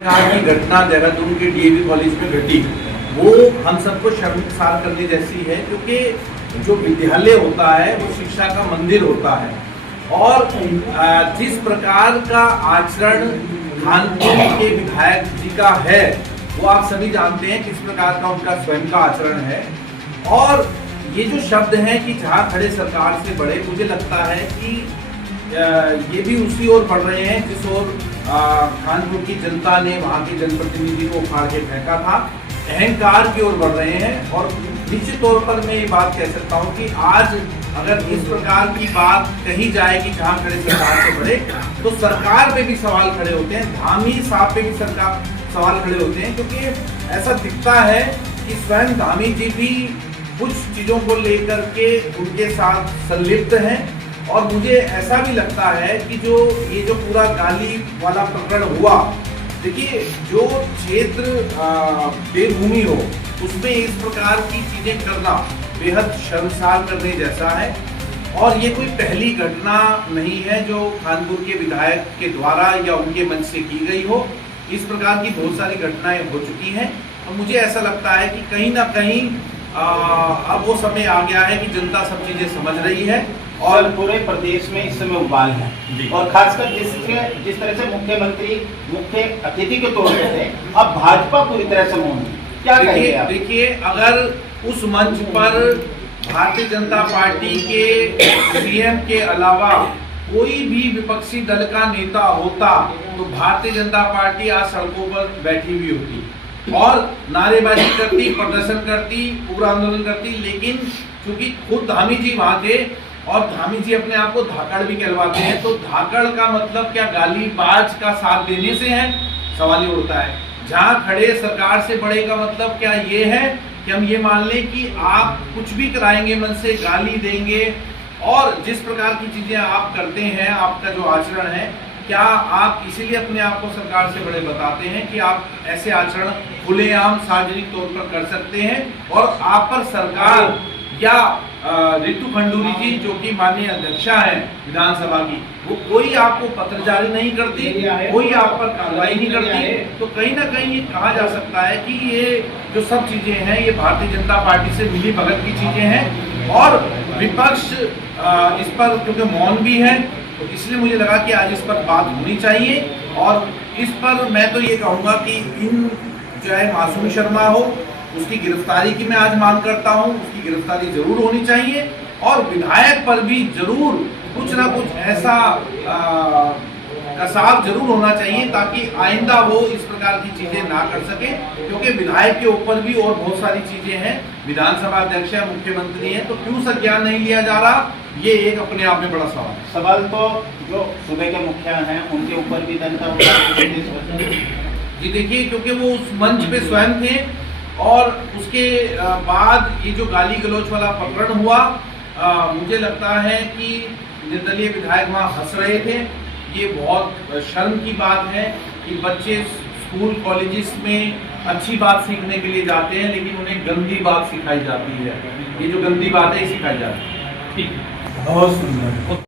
की घटना देहरादून के डीएवी कॉलेज में घटी वो हम सबको शर्मसार करने जैसी है, क्योंकि जो विद्यालय होता है वो शिक्षा का मंदिर होता है और जिस प्रकार का आचरण खानपुर के विधायक जी का है वो आप सभी जानते हैं किस प्रकार का उनका स्वयं का आचरण है। और ये जो शब्द हैं कि जहाँ खड़े सरकार से बड़े, मुझे लगता है कि ये भी उसी ओर बढ़ रहे हैं जिस ओर कानपुर की जनता ने वहाँ के जनप्रतिनिधि को उखाड़ के फेंका था। अहंकार की ओर बढ़ रहे हैं और निश्चित तौर पर मैं ये बात कह सकता हूँ कि आज अगर इस प्रकार की बात कही जाए कि जहाँ खड़े सरकार से बड़े, तो सरकार पे भी सवाल खड़े होते हैं, धामी साहब पे भी सरकार सवाल खड़े होते हैं, क्योंकि ऐसा दिखता है कि स्वयं धामी जी भी कुछ चीज़ों को लेकर के उनके साथ संलिप्त हैं। और मुझे ऐसा भी लगता है कि ये जो पूरा गाली वाला प्रकरण हुआ, देखिए जो क्षेत्र देवभूमि हो उसमें इस प्रकार की चीजें करना बेहद शर्मसार करने जैसा है। और ये कोई पहली घटना नहीं है जो कानपुर के विधायक के द्वारा या उनके मंच से की गई हो। इस प्रकार की बहुत सारी घटनाएं हो चुकी हैं और मुझे ऐसा लगता है कि कहीं ना कहीं अब वो समय आ गया है कि जनता सब चीजें समझ रही है और पूरे प्रदेश में इस समय उबाल है और खासकर जिस तरह से मुख्यमंत्री मुख्य अतिथि के तौर पे थे, अब भाजपा पूरी तरह से मौन है। क्या कहेंगे आप? देखिए, अगर उस मंच पर भारतीय जनता पार्टी के सीएम के अलावा कोई भी विपक्षी दल का नेता होता तो भारतीय जनता पार्टी आज सड़कों पर बैठी हुई होती और नारेबाजी करती, प्रदर्शन करती, उग्र आंदोलन करती। लेकिन क्योंकि खुद धामी जी वहां थे और धामी जी अपने आप को धाकड़ भी कहलवाते हैं, तो धाकड़ का मतलब क्या गालीबाज का साथ देने से है? सवाल ये उठता है। जहां खड़े सरकार से बड़े का मतलब क्या ये है कि हम ये मान लें कि आप कुछ भी कराएंगे, मन से गाली देंगे और जिस प्रकार की चीजें आप करते हैं, आपका जो आचरण है, क्या आप इसीलिए अपने आप को सरकार से बड़े बताते हैं कि आप ऐसे आचरण खुलेआम सार्वजनिक तौर पर कर सकते हैं? और आप पर सरकार या रितु खंडूरी जी जो कि माननीय अध्यक्षा है विधानसभा की, वो कोई आपको पत्र जारी नहीं करती, कोई आप पर कार्रवाई नहीं करती, तो कहीं ना कहीं ये कहा जा सकता है कि ये जो सब चीजें हैं ये भारतीय जनता पार्टी से मिली भगत की चीजें हैं। और विपक्ष इस पर क्योंकि मौन भी है तो इसलिए मुझे लगा कि आज इस पर बात होनी चाहिए। और इस पर मैं तो ये कहूँगा कि इन चाहे मासूम शर्मा हो उसकी गिरफ्तारी की मैं आज मांग करता हूं, उसकी गिरफ्तारी जरूर होनी चाहिए और विधायक पर भी जरूर कुछ ना कुछ ऐसा कसाब जरूर होना चाहिए ताकि आइंदा वो इस प्रकार की चीजें ना कर सके, क्योंकि विधायक के ऊपर भी और बहुत सारी चीजें हैं। विधानसभा अध्यक्ष है, मुख्यमंत्री है, तो क्यों संज्ञान नहीं लिया जा रहा, ये एक अपने आप में बड़ा सवाल है। सवाल तो जो सूबे के मुखिया हैं उनके ऊपर भी जनता जी देखिए, क्योंकि वो उस मंच पे स्वयं थे और उसके बाद ये जो गाली गलौच वाला प्रकरण हुआ, मुझे लगता है कि निर्दलीय विधायक वहाँ हंस रहे थे। ये बहुत शर्म की बात है कि बच्चे स्कूल कॉलेजेस में अच्छी बात सीखने के लिए जाते हैं लेकिन उन्हें गंदी बात सिखाई जाती है। ये जो गंदी बात है सिखाई जाती है। ठीक, बहुत सुंदर।